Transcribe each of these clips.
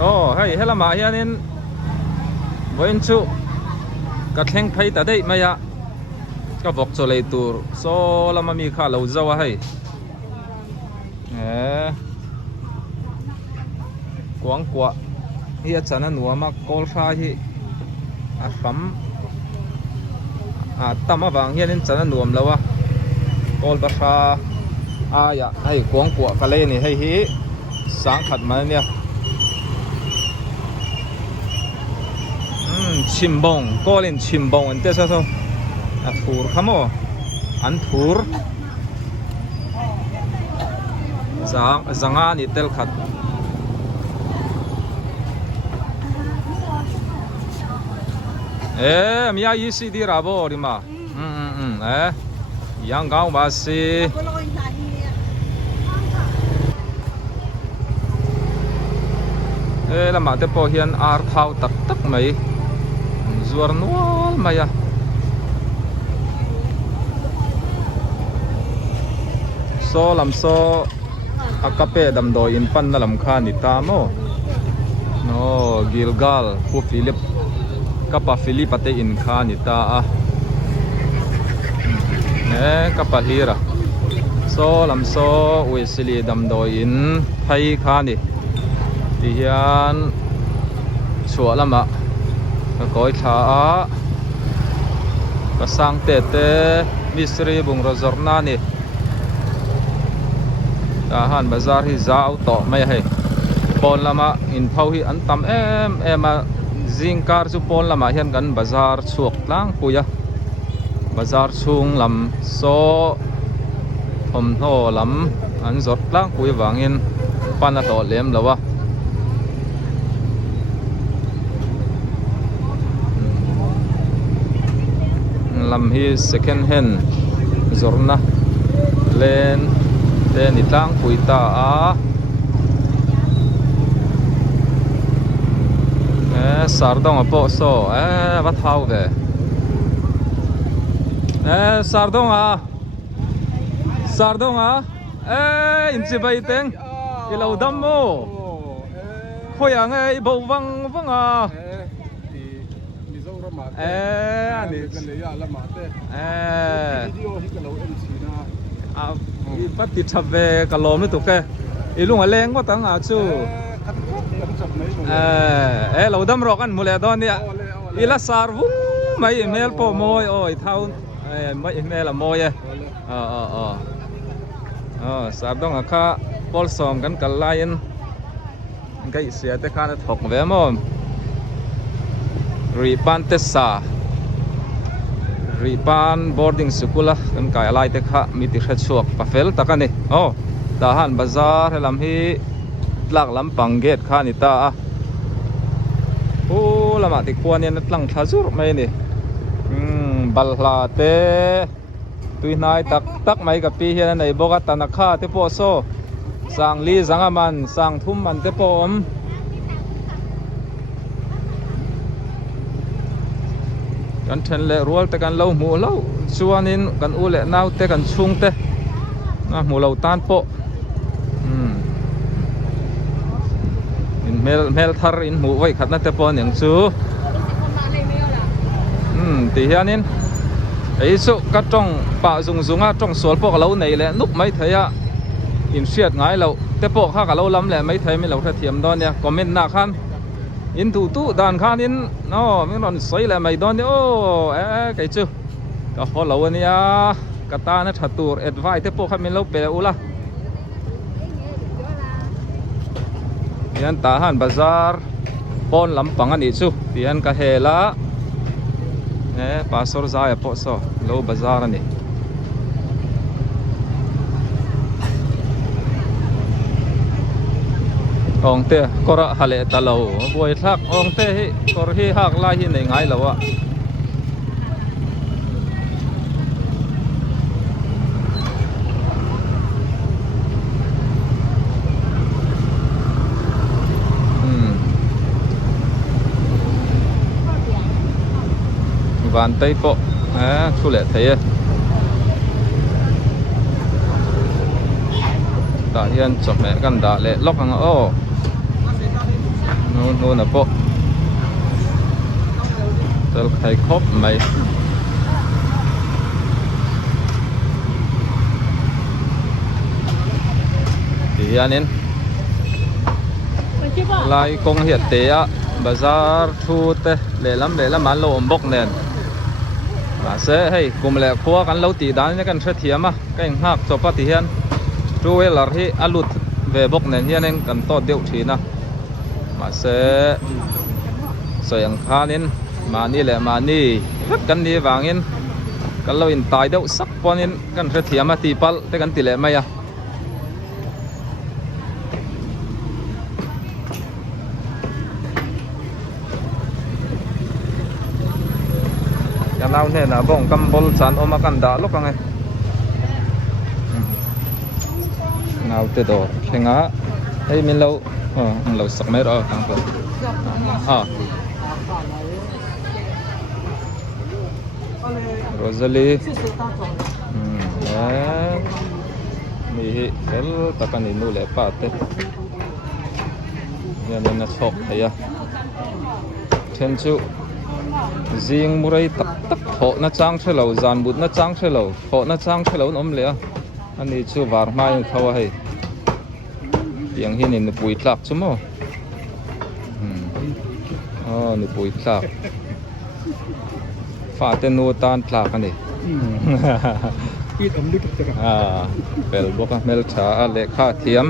oh hay helama hianin voin chu ka thleng phei ta dei maya ka vok cho lei tur so lama mi kha lo zawa hay quang kwa hi chana nuama kol kha hi a ram tama wang hianin chana nuam lawa kol ba kha ya hay quang kwa ka le ni hay hi sang khat ma nia chimbong kolin chimbong ante sa so thur khamo an thur zanga ni tel khat mia isi di rabo rima yang gao ba si lama te po hian ar thau tak tak mai zuar nual maya so lam so akape dam do in pan na lam kha ni ta mo no Gilgal pu Philip kapa Philip ate in kha ni ta kapa hira so lam so Wesley dam do in phai kha ni ti hian chua lama ka koi tha pasang te misri bung rozorna ni han bazar hi zau to mai hai pon lama in phau hi an tam em zingkar chu pon lama hian kan bazar chuak tlang puya bazar chung lam so thom tho lam an zot tlang pui wangin pan a to lem lawa lam hi second hand zorna len te ni tlang pui ta sardong apo so va thau ve sardong in chi bai teng i lo dam mo khoyang ei bo wang ani kan le ya lama te video hi ka lo mc na pati chabe kalom ni to ke ilung aleng ko tang chu lo dam ro kan mule don ya ila sar vum mai email po moi oi thau mai email moi sar dong kha pol som kan kal lain kai sia te khan thok ve mo ripan boarding school kan kai lai te kha mi ti khat chuak pa fel takani dahan bazar helam hi tlak lam panget kha ni ta lama ti kwan tlang thazur mai ni balhla te tuinai tak mai ka pi hian nei boka tanakha te po so sangli zangaman sang thum man te po kan then le rual te kan lo mu lo chuanin kan u le nau te kan chung te na mu lo tan po in mel thar in mu vai khat na te po ning chu ti hianin ei su ka tong pa zunga tong sol po ka lo nei le nup mai thaya in siat ngai lo te po kha ka lo lam le mai thai mi lo tha thiam don ya comment na khan in tu dan khan in no mi non soi la mai don kai chu ka ho lo ania ka ta na thatur advice te po kha min lo pe ula yan tahan bazar pon lampang ani chu tian ka hela pasor zaya po so lo bazar ani ong te kora hale talo boi thak ong te hi kor hi hak lai hi nei ngai lawa van tây po thu lệ thấy ta hiền chọn mẹ căn đã lệ lóc hàng นู่นนะพวกเติลไข่ครบไหมที่อันนี้ลายกงเหียดเตะบาซาร์ทูเตเล่ล้ำมันโลมบกเนนมาเซ่ให้กลุ่มแหลกพัวกันเราตีด้านนี้กันเสียมอ่ะก็ยังหักจบปฏิเฮียนดูเวลาที่อลุดเวบกเนนเฮียนเองกันต่อเดียวทีนะมาเซ่เสียงคานินมานี่แหละมานี่กันนี่วางอินกันเราอินตายเดียวสักปอนินกันเสียมาตีปัลแต่กันตีแหลไม่อะกันเอาเนี่ยนะบ้องกำบอลสันออกมากันด่าลูกกันไงเอาเตะโดดแข่งอ่ะให้มินเราสักไม่รอตั้งตัวโรซาลีนี่เฮลตะกันอินูเล่ป้าเต้ยันนี่นะชกเฮียเชนจูจิงมุไรตักโถน่าจังเชลล์จานบุตรน่าจังเชลล์โถน่าจังเชลล์น้อมเลยอันนี้ชื่อวาร์มาเขาว่าให้ยังเห็นนี่ปุยตลักใช่ไหมอ๋อนี่ปุยตลักฝาเตนูตานตลักกันดิเปลบวกเมลชาเลขาเทียม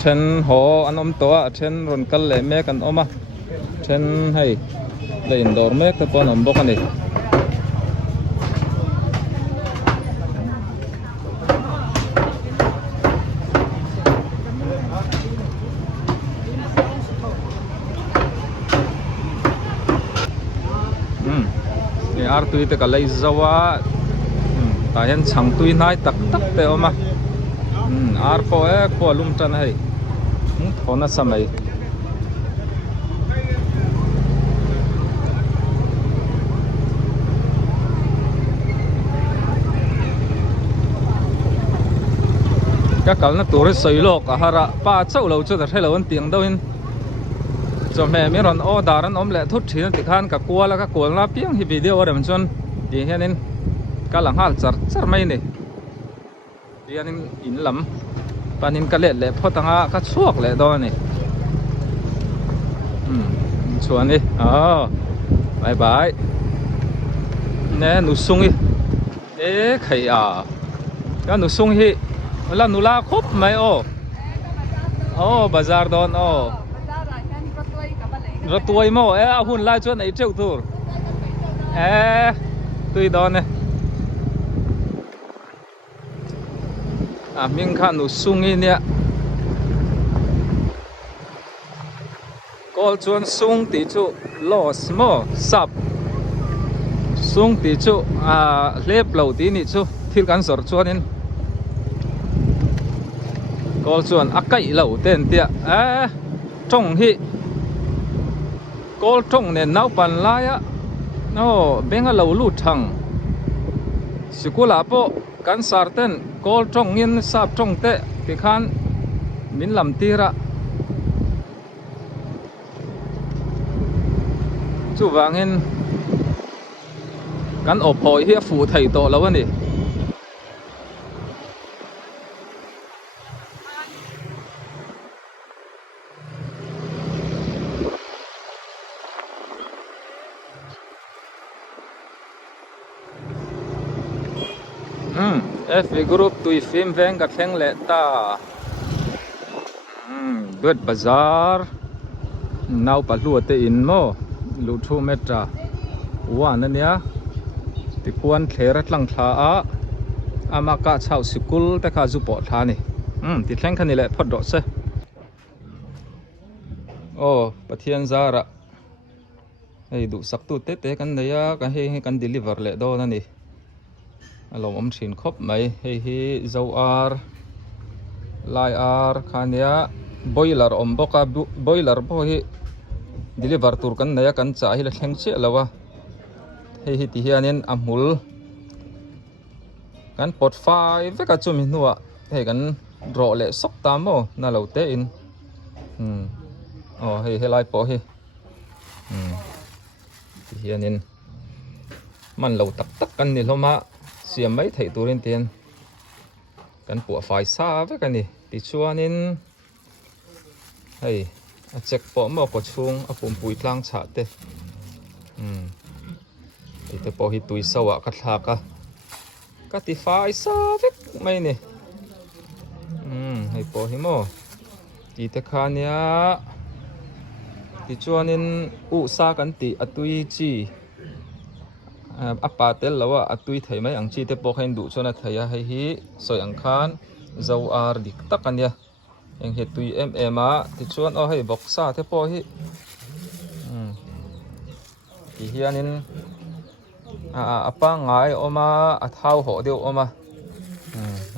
เช่นหออันอมตัวเช่นรอนกัลเล่เมกันออกมาเช่นให้เล่นดอร์เมกตะปอนอมบกันดินี่อาร์ตุยตะกัลเลยจัวตายันช่างตุยนายตักเตะออกมาอาร์โคโคลุมจันให้โหน่าสมัยก็เก่านะตัวสวยโลกอาหารป้าเจ้าเราจะได้ให้เราอันเตียงด้วยจอมแม่ไม่รอนโอดารันอมแหละทุบทีนั่นติดขันกับกลัวแล้วก็กลัวแล้วเพียงที่วิดีโอเดี๋ยวมันชนดีแค่นี้ก็หลังหัลจัดไม่เนี่ยดีอันนี้อินลำปานินกระเล็ดเลยพอตั้งก็ชวกเลยดอนนี่ชวนดิบายบายเนี่ยหนูซุงอีใครก็หนูซุงอีแล้วหนูลาครบไหมบาซาร์ดอนรถตัวมั่วหุ่นลายชวนไอ้เจ้าตัวตุยดอนเนี่ยมิงข้าหนูซุงเนี่ยก็ชวนซุงติจูลอสโมซับซุงติจูเล็บเหล่าตีนี่จูที่กันสอดชวนนี่ก็ชวนอักไก่เหล่าเต้นเตี้ยจงฮีก็จงเนี่ยน้าปันลายเบ่งเหล่าลู่ทังสกุลาโปกันสารเต้นก็จงเงินซับจงเตะติขันมินลำตีระจูวางเงินกันอบพอยเฮียฝูไทยโตแล้ววะนี่FV Group ตุยฟิล์มแวงกับแข่งเละตาด้วยบาซาร์นาวปัลลัวเตอินโมลูทูเมตราว่านั่นเนี่ยติควนเทระลังท้าอามากาชาวสกุลแต่ข้าจุปอทานี่ติแข่งคันนี้แหละพอดดอเซปะเทียนซาระให้ดูสักตุเตะกันเดียกันให้กัน deliver เลยดอนั่นนี่เราอมชินครบไหมให้เจ้าลายคันนี้บอยเลอร์บกบอยเลอร์พอให้ดิลิเวอร์ตูร์กันเนี่ยกันจ่ายให้แข่งเชื่อแล้ววะให้ที่เฮียนี่มุล กันปลดไฟเวกจุ่มหินหัวให้กันรอเละซอกตามโมน่าเราเตอินอ๋อให้ไล่ปอให้ที่เฮียนินมันเราตักกันนี่เรามาเสียไม่ถ่ายตัวเรียนเตียนกันปวดไฟซาเวกันนี่ติดชัวนินเจ็กปอมาปวดช่วงปุ่มปุยกลางฉาเตติดปอหิตุยสวะกัดหากะก็ติดไฟซาเวกไม่นี่ให้ปอหิโมติดคาเนียติดชัวนินอุซากันติอตุยจีอัปปาเตลแล้วว่าอตุยไทยไหมอังจีเตปอให้ดูชนะไทยให้ฮีสอยอังคารเจ้าอาร์ดิกตักกันเนี่ยยังเหตุตุยมาติดชวนให้บอกซาเตปอฮีที่เฮียนินอัปปังไงออกมาอัดเท้าหัวเดียวออกมา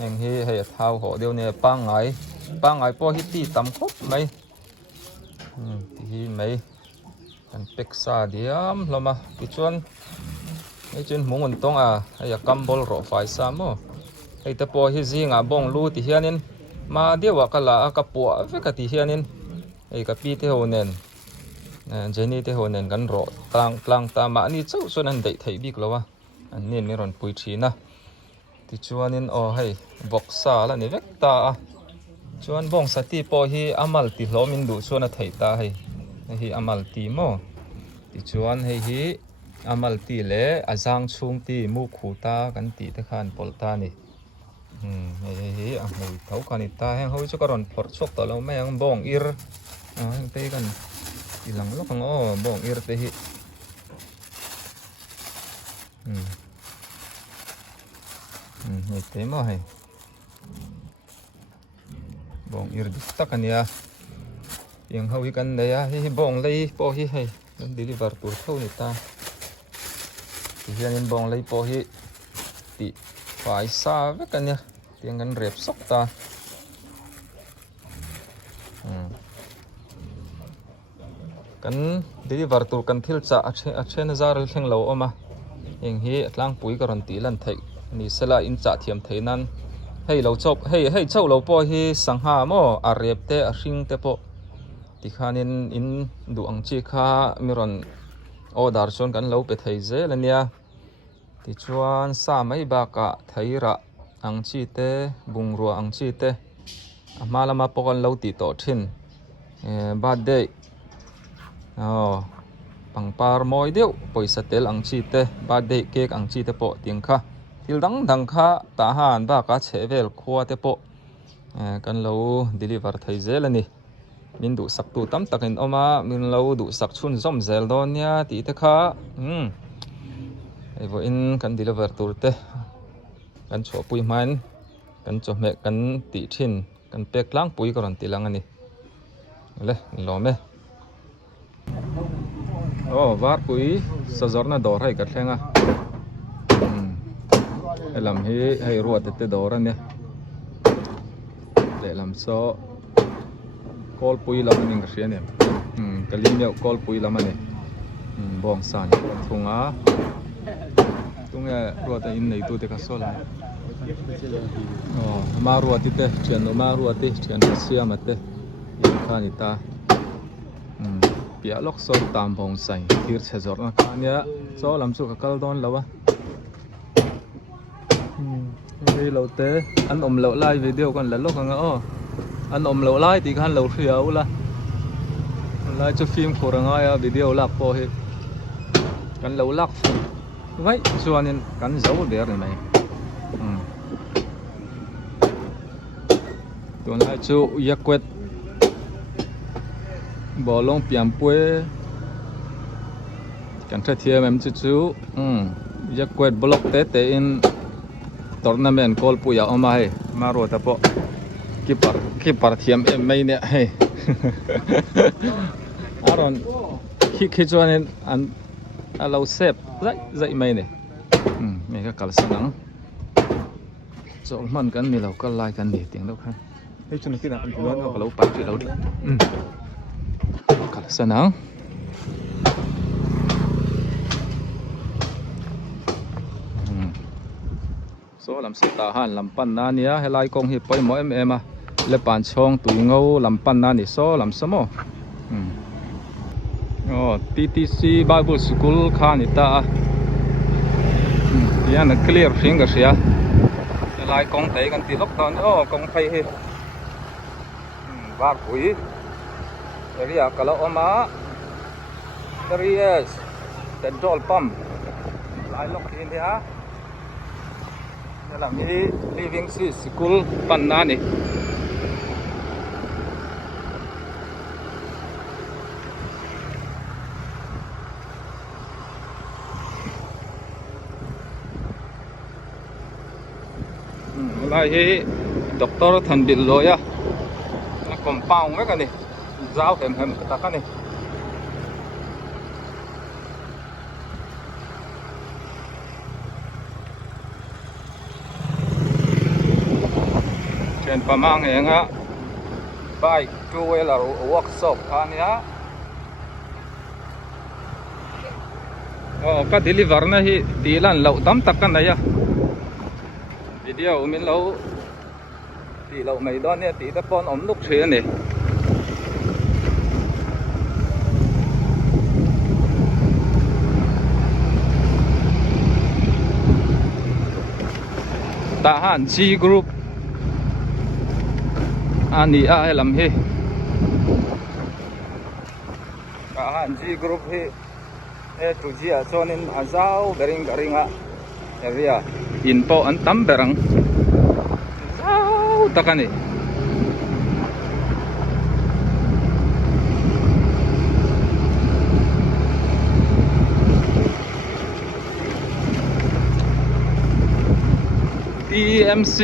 ยังฮีให้อัดเท้าหัวเดียวเนี่ยปังไงปอฮีตีต่ำครบไหมที่ไหมกันเป็กซาเดียมเรามาติดชวนไอ้จนหมุนตรงไอ้กัมบอลรอไฟซ้ำมั้งไอ้ตะปอฮิซิงบ้องลู่ที่เฮียนินมาเดี๋ยวกันละกับปัวเวกที่เฮียนินไอ้กับปีเทโฮเนนเจนี่เทโฮเนนกันรอต่างตามอันนี้เจ้าส่วนนั้นได้ไทยบิ๊กแล้ววะอันนี้มีรอนปุยชีนะที่ชวนนินให้บอกซาละนี่เวกตาชวนบ้องสติปอฮิอามัลติล้อมินดูชวนไทยตาให้อามัลติโมที่ชวนให้ฮีอามัลตีเล่อาจางชุงตีมุขูตากันตีตะคานปลตานี่เฮ้ยหูเท่ากันนี่ตาแห้งเขาจะกระรอนพอดชกต่อเราไม่ยังบ้องอิร์แห้งเตะกันทีหลังลูกของบ้องอิร์เตะฮินี่เตะมาให้บ้องอิร์ดิตะกันเนี่ยยังเขาอีกันเลยให้บ้องเลยปอฮิให้มันดีลิเวอร์ตัวเท่านี่ตาที่เฮียนินบองเลยปอฮิติฝ่ายซาเวกันเนี่ยเตียงกันเรียบซอกตากันดีวาร์ตูกันทิลจ่าอัเชนซาร์เข่งเหลาออกมาเองฮีหลังปุ๋ยการันตีลันไทยนี่สละอินจ่าเทียมไทยนั้นให้เราจบให้เจ้าเราปอฮิสังหาโมอาเรียบเตอชิงเตปติขานินอินดูอังจีข้ามิรอนโอดาร์ชนกันเราไปไทยเจลเนี่ยที่ชวนสามัยบากะไทยระอังจีเตบุงรัวอังจีเตมาละมาปกันเราติดต่อทิ้นบาดเดย์ปังปาร์มอยเดียวปอยสเตลอังจีเตบาดเดย์เค้กอังจีเตปอติงค่ะทิลดังค่ะตาหานบากะเชเวลขัวเตปอกันเราเดลิเวอร์ไทยเจลนี่มินดูสักตูตั้มตักเห็นออกมามินเราดูสักชุนซ่อมเซลโดนเนี่ยตีเตค่ะไอ้พวกอินกันดีลเวอร์ตูเตกันชัวปุยมันกันจบเมกันตีทิ้นกันเป็กล้างปุยก่อนตีล้างอันนี้เลยรอไหมโอ้วาดปุยสะจรน่ะดอร์ให้กัดแข้งไอ้ลำให้รัวเตดอร์เนี่ยเละลำโซกอลปุยลำนี่ก็เสียเนี่ยกะลิมเนี่ยกอลปุยลำมันเนี่ยบองสานทุ่งตรงนี้รัวแต่อินในตัวเด็กก็สละมารัวติเตเชียนมารัวติเชียนเสียมาเตอินข้านิตาเปียล็อกโซตามบองใส่ทีร์เชจอร์นะข้าเนี่ยโซลำสุกกัลดอนแล้ววะเราเตอันเราไลฟ์วิดีโอกันแล้วลูกกันอันเราไลฟ์ที่กันเราเขียวละไลฟ์จะฟิล์มโครงง่ายวิดีโอลักพอเหกันเราลักไว้ส่วนนี้กันเจ้าเดียร์ไหมตัวนั้นจูยักเวทบอลลงเปียมป่วยกันเทียมมันจูยักเวทบล็อกเตะอินตอนนั้นเป็นกอลปุยเอามาให้มาโรตะปอคิปาร์เทียมไม่เนี่ยให้อารอนคิดว่าเนี่ยอันเราเซฟใจไม่เนี่ยไม่ก็กัลสนังจอลมันกันนี่เราก็ไล่กันนี่เตียงแล้วครับเฮ้ยจนที่นั่นที่นั่นเราไปที่เราดิกัลสนัง số làm sự ta han làm pan na nia helai kong hi poi mo em a le pan chong tu ngô làm pan na ni số làm samo TTC Bible School khan ita yan clear thing ka sia helai kong te kan ti lok ton kong thai hi var pui area kala oma areas petrol pump lai lok in dia dalam ini living school panna ni lai hi doktor than bil lo ya compound mấy cái này giao hem ta cái này trên pamang heng á bike two wheeler workshop anh ya cái deliver na hi dilan lau tam tak kan ya video min lau ti lau mai don ya ti ta pon om luk thre ni ta han G group ani a lam hi ta han G group hi e tu ji a chonin azau garing a area info an tam berang zau takani TMC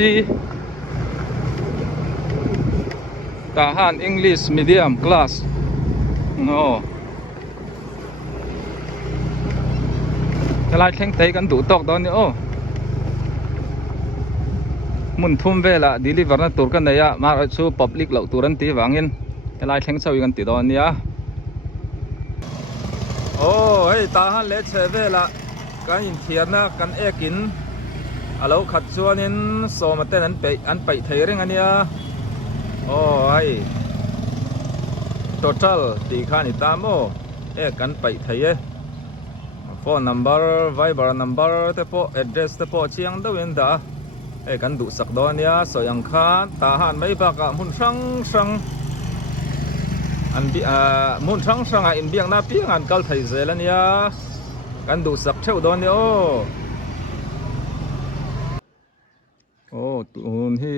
tahan English medium class no lại khen thấyกันđủ tóc đó nữa mun thum về là deliver na tur kan này à mà số public lậu turan tí vangin lại khen sauกันtí đó nhá hey tahan lệ chế về là cái in thiệt na kan ekin alo khát chuanin so mà tên anh bảy thấy riêng anh nhá hey total tí khan ita mo kan bảy thấy phone number viber number te po address te po chiang do in da kan du sak do nia so yang khan ta han mai ba ka mun sang an bi mun sang in biang na pi an kal thai zel ania kan du sak theu do ni tun hi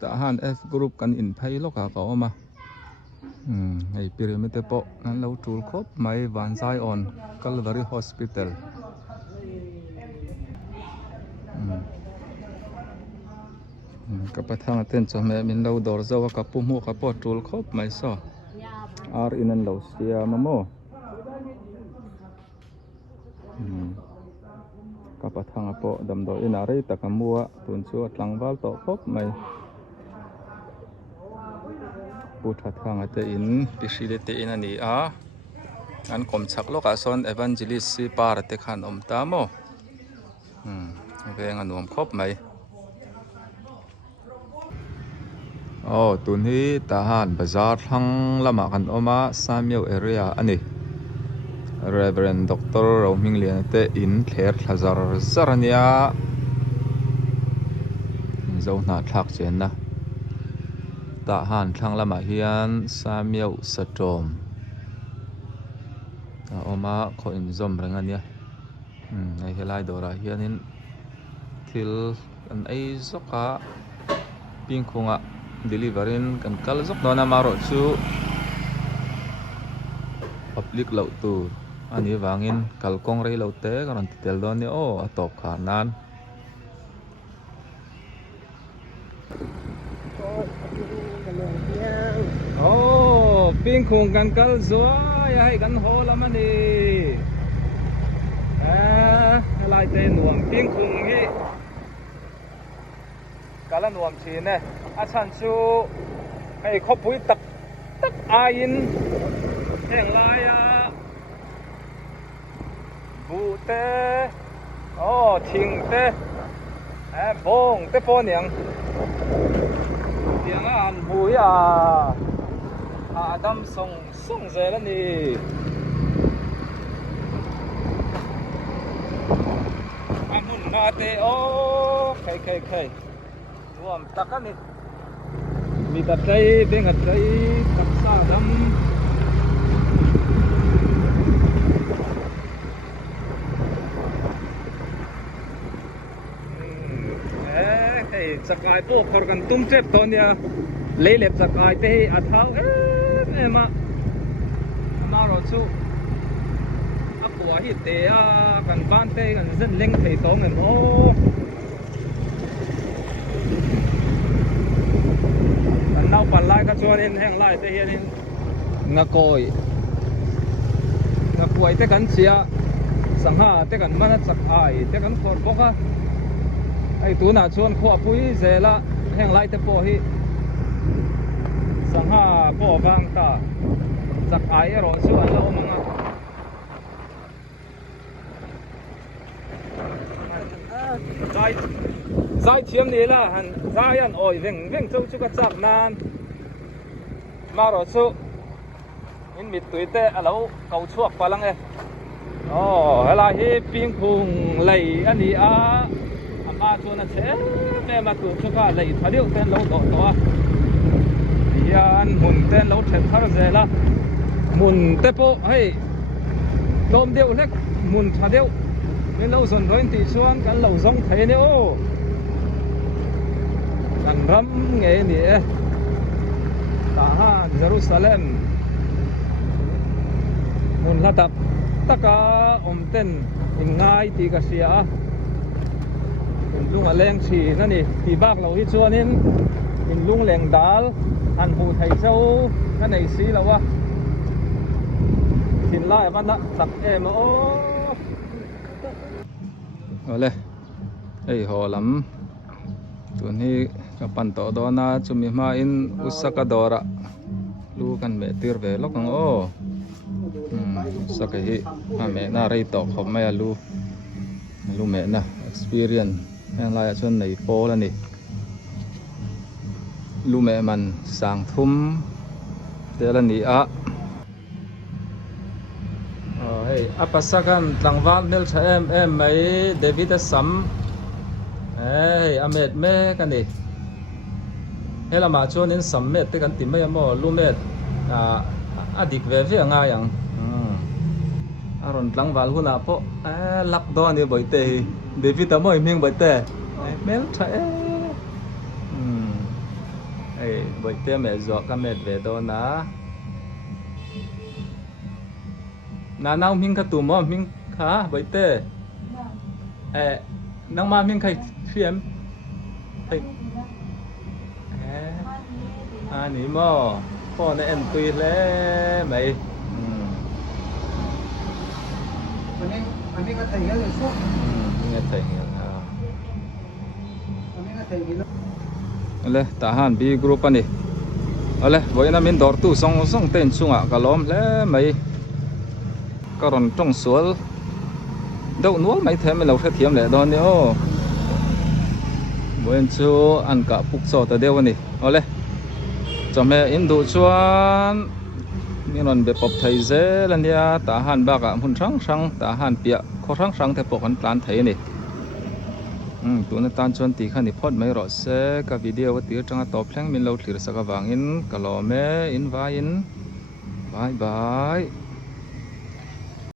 ta han F group kan in phai lo ka ma hey pyramid te po nan lo tul khop mai van sai on Calvary Hospital kapathang ten chome min lo dor zawa kapumu kapo tul khop mai so ar inan lo sia mamo kapathang po dam do inare takamua tun chu atlangwal to khop mai thang ate in pisilite in ani a an kom chak lo ka son evangelist si par te khan om ta mo veng anuam khop mai tun hi tahan bazar thang lama kan oma Samuel area ani Reverend Dr. Roming Lian te in thler thazar zarania zo na thak chen na ta han thang lama hian Samuel Satom oma kho in zom rang ania ai helai dora hianin thil an ei zoka pingkhunga deliverin kan kal zok dona maro chu public lau tu ani wangin kalkong rei lau te kan tel don ni atop khanan ping khung kan kal zoi ai kan ho lam ani lai te nuam ping khung hi kala nuam chi ne a chan chu ai khopui tak ain heng lai bu te thing te bông tế bông niang tiếng an bùi đâm sông dễ lắm đi muốn na tê khay luam tắc á nè mi đặt đây bên ngặt đây tắc xa đâm chắc ai to khor kan tum trep to nia lấy lep chắc ai te a thau mà rồi chu áp của hi te kan ban te kan dân leng thei to ngen o kan nau pan lai ka chuan in heng lai te hian in nga koi te kan chia sangha te kan mana chắc ai te kan khor boka ai tu na chuan khuwa pui zela heng lai te po hi sangha po wang ta chak ai ro chu an lo manga zai thiam ni la han zai an oi veng chu chu ka chak nan ma ro chu in mit tuite alo kau chuak palang e hala hi ping phung lei ani mà cho nó sẽ mẹ mà tụi cho cả lấy tháo điệu tên lâu đỏ to hiện muốn tên lâu chết tháo rồi là muốn tép bộ hay đom điệu hết muốn tháo điệu nên lâu dần rồi thì xuân cái lâu rong thấy nữa cần rắm nghề nè ta Jerusalem muốn là tập tất cả tên ngay thì cái gì lung leng chiนั่นนี่ปีบากเราอีชัวนินอินลุงแหลงดาลอันหูไทยเจ้านั่นในสีแล้ววะสินไล่มันละตักมาโอ้เอาเลยไอ้หอลำตัวนี้กับปันต่อดอนะจุมีมาอินอุสกดอระลูกันเมติร์เวลกังโอ้สักเหมาเมน่าไรต่อขอบไม่ลูเมนะ experienceยังไงชนในโปแล้วนี่ลูแม่มันสั่งทุ่มเดี๋ยวนี่เฮ้ยปัสสกันหลังวันเนลใช้เอ็มไม่เดวิดซัมเฮ้ยอเมดแม่กันนี่เฮ้ยเรามาชวนนี่ซัมเมดแต่กันติไม่ยอมลูเมดอดีตเวฟยังไงอย่างอารมณ์หลังวันหุ่นอ่ะเพราะลักดอนเนี่ยบ่อยเตะเดวิดแต่ไม่เมียงบ่อยเตะแม่ใช่บ่อยเตะแม่จอกกับแม่เวดนะน้ามิงขตุ่มมิงขาบ่อยเตะน้องมามิงใครเพียมนี่มั่วพ่อในเอ็นตุยแล้วไหมอันนี้ก็ไทยกันเลยช่วงนี่ไทยกันอันนี้ก็ไทยกันเลยทหารบีกรุ๊ปอันนี้เลยวันนั้นมินดอร์ตู้ส่งเต้นช่วงกะล้อมแล้วไหมก็รอนจ้องสวนเดาหนัวไม่แทนไม่เราเทียมเลยตอนนี้โอ้วันชูอันกะปุกโซแต่เดียววันนี้เลยจอมแม่อินดูชวนมีนนเบบปบไทยเซลันเดียทหารบากะหุ่นช่างทหารเปียข้อช่างแต่ปกันปลานไทยนี่ตัวนั้นตานชวนตีขันนี่พอดไม่รอดเซกับวิดีโอว่าตีจังตอบเพลงมินเราถือสักวางอินกะลอแม่อินวาอินบาย